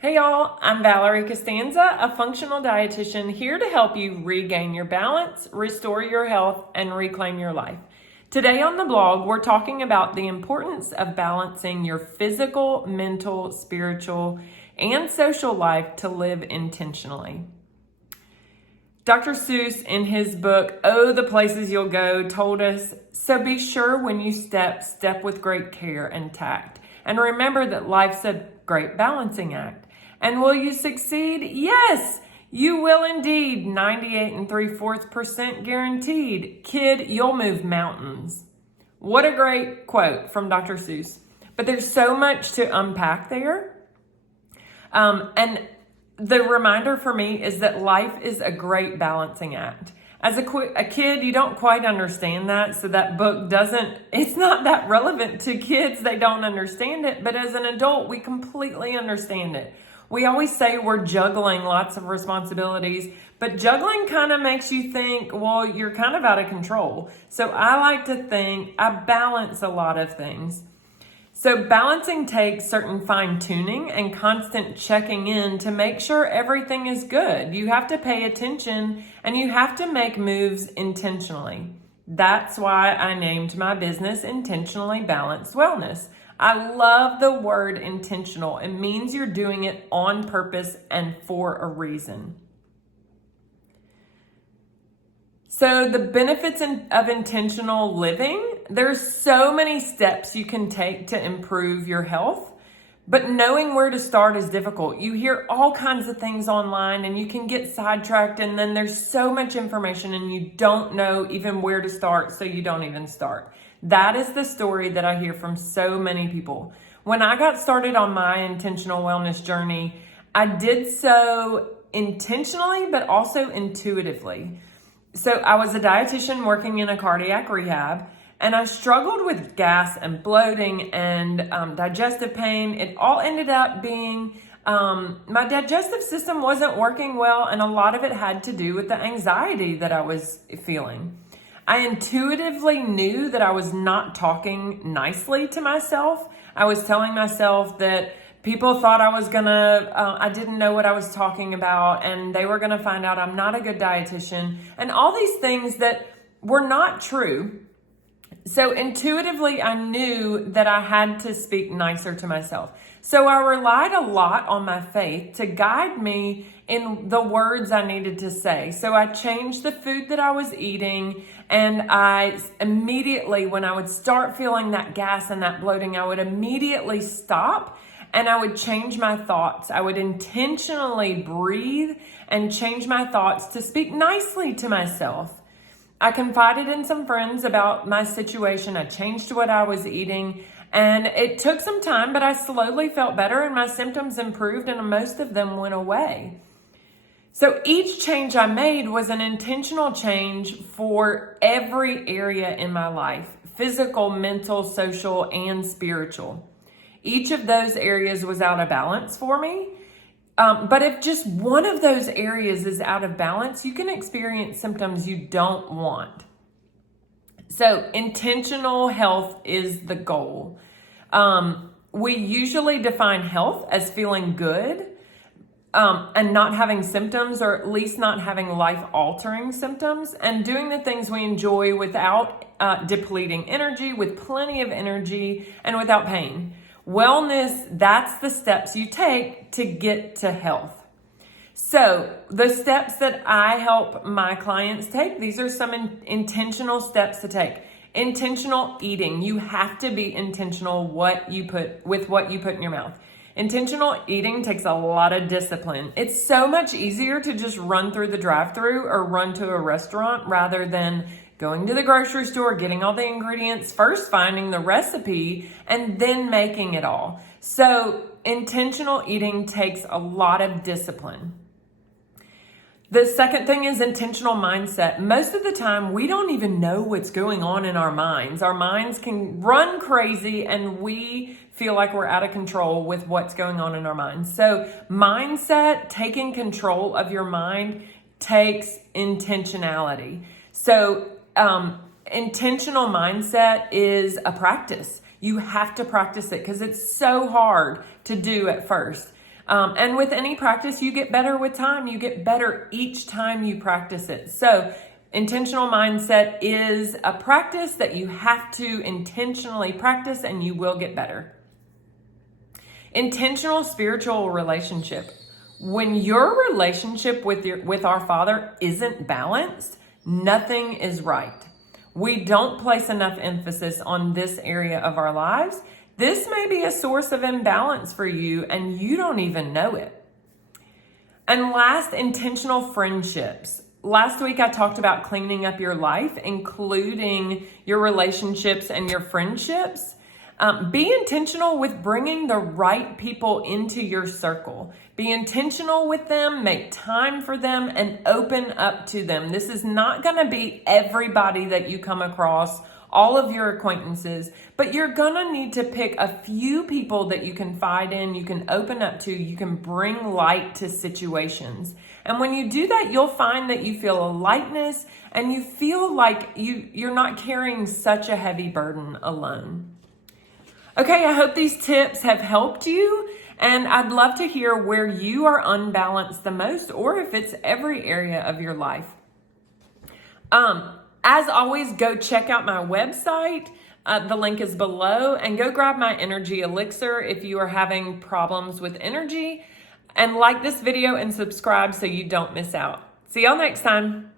Hey y'all, I'm Valerie Costanza, a functional dietitian here to help you regain your balance, restore your health, and reclaim your life. Today on the blog, we're talking about the importance of balancing your physical, mental, spiritual, and social life to live intentionally. Dr. Seuss, in his book, Oh, the Places You'll Go, told us, so be sure when you step with great care and tact. And remember that life's a great balancing act. And will you succeed? Yes, you will indeed. 98 3/4% guaranteed. Kid, you'll move mountains. What a great quote from Dr. Seuss. But there's so much to unpack there. And the reminder for me is that life is a great balancing act. As a kid, you don't quite understand that, so that book it's not that relevant to kids. They don't understand it, but as an adult, we completely understand it. We always say we're juggling lots of responsibilities, but juggling kind of makes you think, well, you're kind of out of control. So I like to think I balance a lot of things. So balancing takes certain fine tuning and constant checking in to make sure everything is good. You have to pay attention and you have to make moves intentionally. That's why I named my business Intentionally Balanced Wellness. I love the word intentional. It means you're doing it on purpose and for a reason. So the benefits of intentional living, there's so many steps you can take to improve your health, but knowing where to start is difficult. You hear all kinds of things online and you can get sidetracked, and then there's so much information and you don't know even where to start, so you don't even start. That is the story that I hear from so many people. When I got started on my intentional wellness journey, I did so intentionally, but also intuitively. So I was a dietitian working in a cardiac rehab, and I struggled with gas and bloating and digestive pain. It all ended up being my digestive system wasn't working well, and a lot of it had to do with the anxiety that I was feeling. I intuitively knew that I was not talking nicely to myself. I was telling myself that people thought I didn't know what I was talking about, and they were gonna find out I'm not a good dietitian, and all these things that were not true. So intuitively, I knew that I had to speak nicer to myself. So I relied a lot on my faith to guide me in the words I needed to say. So I changed the food that I was eating, and I immediately, when I would start feeling that gas and that bloating, I would immediately stop and I would change my thoughts. I would intentionally breathe and change my thoughts to speak nicely to myself. I confided in some friends about my situation. I changed what I was eating, and it took some time, but I slowly felt better and my symptoms improved and most of them went away. So each change I made was an intentional change for every area in my life: physical, mental, social, and spiritual. Each of those areas was out of balance for me. But if just one of those areas is out of balance, you can experience symptoms you don't want. So intentional health is the goal. We usually define health as feeling good and not having symptoms, or at least not having life-altering symptoms, and doing the things we enjoy without depleting energy, with plenty of energy, and without pain. Wellness, that's the steps you take to get to health. So the steps that I help my clients take, these are some intentional steps to take. Intentional eating. You have to be intentional with what you put in your mouth. Intentional eating takes a lot of discipline. It's so much easier to just run through the drive-thru or run to a restaurant rather than going to the grocery store, getting all the ingredients, first finding the recipe, and then making it all. So intentional eating takes a lot of discipline. The second thing is intentional mindset. Most of the time, we don't even know what's going on in our minds. Our minds can run crazy and we feel like we're out of control with what's going on in our minds. So mindset, taking control of your mind, takes intentionality. So intentional mindset is a practice. You have to practice it because it's so hard to do at first. And with any practice, you get better with time. You get better each time you practice it. So intentional mindset is a practice that you have to intentionally practice, and you will get better. Intentional spiritual relationship. When your relationship with our Father isn't balanced, nothing is right. We don't place enough emphasis on this area of our lives. This may be a source of imbalance for you, and you don't even know it. And last, intentional friendships. Last week, I talked about cleaning up your life, including your relationships and your friendships. Be intentional with bringing the right people into your circle. Be intentional with them, make time for them, and open up to them. This is not going to be everybody that you come across, all of your acquaintances, but you're going to need to pick a few people that you can confide in, you can open up to, you can bring light to situations. And when you do that, you'll find that you feel a lightness and you feel like you're not carrying such a heavy burden alone. Okay, I hope these tips have helped you, and I'd love to hear where you are unbalanced the most, or if it's every area of your life. As always, go check out my website. The link is below, and go grab my energy elixir if you are having problems with energy, and like this video and subscribe so you don't miss out. See y'all next time.